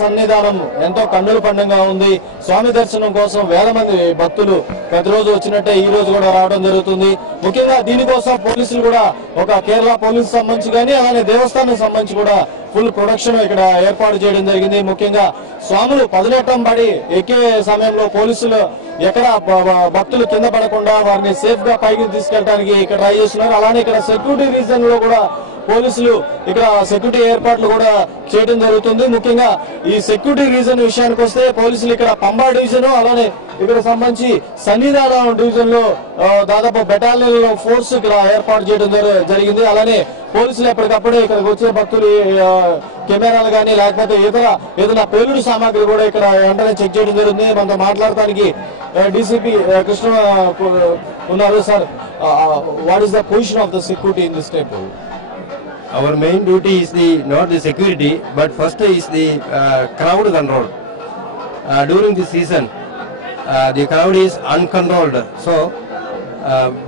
సన్నిధానం ఎంతో కన్నుల పండుగగా ఉంది. స్వామి దర్శనం కోసం వేల మంది భక్తులు ప్రతిరోజు వచ్చినట్టే ఈ రోజు కూడా రావడం జరుగుతుంది. ముఖ్యంగా దీనికోసం పోలీసులు కూడా ఒక కేరళ పోలీసు సంబంధించి కానీ అలానే దేవస్థానం సంబంధించి కూడా ఫుల్ ప్రొడక్షన్ ఇక్కడ ఏర్పాటు చేయడం జరిగింది. ముఖ్యంగా స్వాములు పదినెట్టం పడి ఎక్కే సమయంలో పోలీసులు ఎక్కడ భక్తులు కింద పడకుండా వారిని సేఫ్ గా పైకి తీసుకెళ్ళడానికి ఇక్కడ ట్రై చేస్తున్నారు. అలానే ఇక్కడ సెక్యూరిటీ రీజన్ లో కూడా పోలీసులు ఇక్కడ సెక్యూరిటీ ఏర్పాట్లు కూడా చేయడం జరుగుతుంది. ముఖ్యంగా ఈ సెక్యూరిటీ రీజన్ విషయానికి వస్తే పోలీసులు ఇక్కడ పంబా డివిజన్ అలానే ఇక్కడ సంబంధించి సన్నిధానం డివిజన్ లో దాదాపు బెటాలియన్ లో ఫోర్స్ ఇక్కడ ఏర్పాటు చేయడం జరిగింది. అలానే పోలీసులు ఎప్పటికప్పుడు ఇక్కడికి వచ్చే భక్తులు కెమెరాలు కానీ లేకపోతే ఏదైనా పేలుడు సామాగ్రి కూడా ఇక్కడ వెంటనే చెక్ చేయడం జరుగుతుంది. మనతో మాట్లాడటానికి డీసీపీ కృష్ణ ఉన్నారు. Sir, what is the position of the security in this temple? Our main duty is not the security, but first is the crowd control. During the season, the crowd is uncontrolled. So,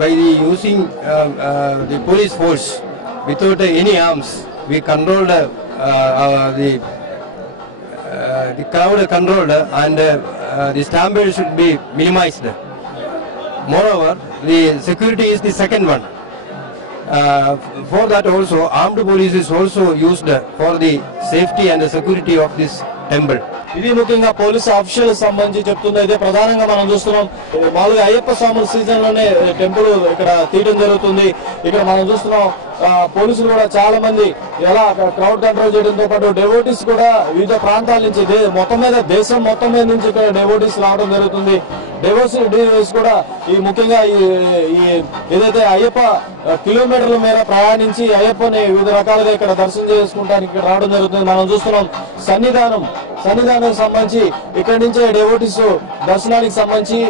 by using the police force without any arms, we control the crowd controlled, and the stampede should be minimized. Moreover, the security is the second one. For that also, armed police is also used for the safety and the security of this temple. ఇది ముఖ్యంగా police official సంబంధించి చెప్తుంది. అయితే ప్రధానంగా మనం చూస్తున్నాం మామూలుగా అయ్యప్ప స్వాముల సీజన్ లోనే టెంపుల్ ఇక్కడ తీయడం జరుగుతుంది. ఇక్కడ మనం చూస్తున్నాం పోలీసులు కూడా చాలా మంది ఎలా క్రౌడ్ కంట్రోల్ చేయడంతో పాటు డెవోటీస్ కూడా వివిధ ప్రాంతాల నుంచి మొత్తం మీద దేశం మొత్తం మీద నుంచి ఇక్కడ డెవోటీస్ రావడం జరుగుతుంది. డెవోటీస్ కూడా ఈ ముఖ్యంగా ఈ ఏదైతే అయ్యప్ప కిలోమీటర్ల మేర ప్రయాణించి అయ్యప్పని వివిధ రకాలుగా ఇక్కడ దర్శనం చేసుకోవడానికి ఇక్కడ రావడం జరుగుతుంది. మనం చూస్తున్నాం సన్నిధానం సంబంధించి ఇక్కడి నుంచే డెవోటీస్ దర్శనానికి సంబంధించి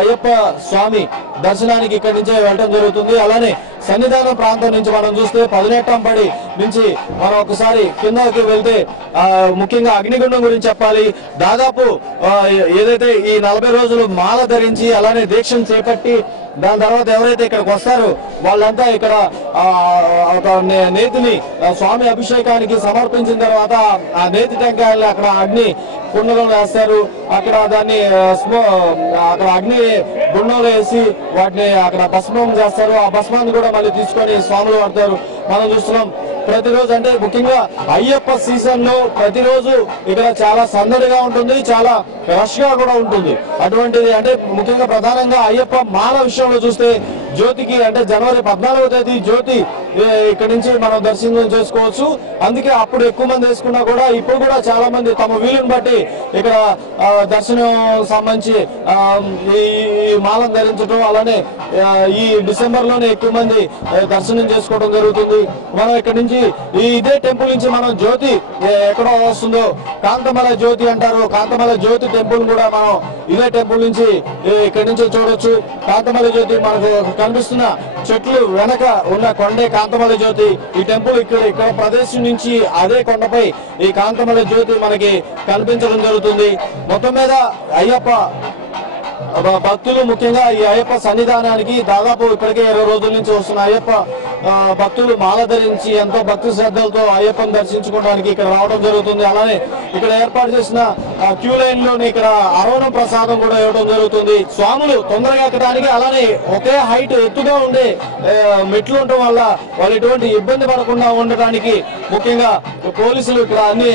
అయ్యప్ప స్వామి దర్శనానికి ఇక్కడి నుంచే వెళ్ళడం జరుగుతుంది. అలానే సన్నిధానం ప్రాంతం నుంచి మనం చూస్తే పదినెట్టంపడి నుంచి మనం ఒకసారి కిందకి వెళ్తే ముఖ్యంగా అగ్నిగుండం గురించి చెప్పాలి. దాదాపు ఏదైతే ఈ 40 రోజులు మాల ధరించి అలానే దీక్షను చేపట్టి దాని తర్వాత ఎవరైతే ఇక్కడికి వస్తారో వాళ్ళంతా ఇక్కడ ఒక నేతిని స్వామి అభిషేకానికి సమర్పించిన తర్వాత ఆ నేతి టెంకాయలు అక్కడ అగ్ని కుండలో వేస్తారు. అక్కడ దాన్ని అక్కడ అగ్ని గుండంలో వేసి వాటిని అక్కడ భస్మం చేస్తారు. ఆ భస్మాన్ని కూడా మళ్ళీ తీసుకొని స్వాములు వాడతారు. మనం చూస్తున్నాం ప్రతిరోజు అంటే ముఖ్యంగా అయ్యప్ప సీజన్ లో ప్రతిరోజు ఇక్కడ చాలా సందడిగా ఉంటుంది, చాలా రష్ గా కూడా ఉంటుంది. అటువంటిది అంటే ముఖ్యంగా ప్రధానంగా అయ్యప్ప మాల విషయంలో చూస్తే జ్యోతికి అంటే జనవరి 14వ తేదీ జ్యోతి ఇక్కడ నుంచి మనం దర్శనం చేసుకోవచ్చు. అందుకే అప్పుడు ఎక్కువ మంది వేసుకున్నా కూడా ఇప్పుడు కూడా చాలా మంది తమ వీలుని బట్టి ఇక్కడ దర్శనం సంబంధించి ఈ మాలను ధరించడం అలానే ఈ డిసెంబర్ లోనే ఎక్కువ మంది దర్శనం చేసుకోవడం జరుగుతుంది. మనం ఇక్కడ నుంచి ఇదే టెంపుల్ నుంచి మనం జ్యోతి ఎక్కడో వస్తుందో కాంతమల జ్యోతి అంటారు. కాంతమల జ్యోతి టెంపుల్ కూడా మనం ఇదే టెంపుల్ నుంచి ఇక్కడి నుంచి చూడొచ్చు. కాంతమల జ్యోతి మనకు కనిపిస్తున్న చెట్లు వెనక ఉన్న కొండే కాంతమల జ్యోతి. ఈ టెంపుల్ ఇక్కడ ప్రదేశం నుంచి అదే కొండపై ఈ కాంతమల జ్యోతి మనకి కనిపించడం జరుగుతుంది. మొత్తం మీద అయ్యప్ప భక్తులు ముఖ్యంగా ఈ అయ్యప్ప సన్నిధానానికి దాదాపు ఇప్పటికే 20 రోజుల నుంచి వస్తున్న అయ్యప్ప భక్తులు మాల ధరించి ఎంతో భక్తి శ్రద్ధలతో అయ్యప్పని దర్శించుకోవడానికి ఇక్కడ రావడం జరుగుతుంది. అలానే ఇక్కడ ఏర్పాటు చేసిన క్యూ లైన్ లోని ఇక్కడ అరవణ ప్రసాదం కూడా ఇవ్వడం జరుగుతుంది. స్వాములు తొందరగా ఎక్కడానికి అలానే ఒకే హైట్ ఎత్తుగా ఉండే మెట్లు ఉండటం వల్ల వాళ్ళు ఎటువంటి ఇబ్బంది పడకుండా ఉండటానికి ముఖ్యంగా పోలీసులు ఇక్కడ అన్ని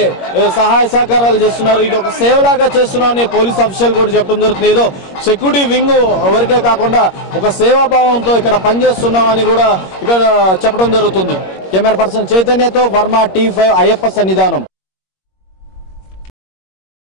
సహాయ సహకారాలు చేస్తున్నారు. ఇది ఒక సేవలాగా చేస్తున్నామని పోలీస్ అఫీషియల్ కూడా చెప్పడం జరుగుతుంది. ఏదో సెక్యూరిటీ వింగ్ వరకే కాకుండా ఒక సేవాభావంతో ఇక్కడ పనిచేస్తున్నామని కూడా ఇక్కడ చెప్పడం జరుగుతుంది. కెమెరా పర్సన్ చైతన్యతో వర్మ T5 అయ్యప్ప సన్నిధానం.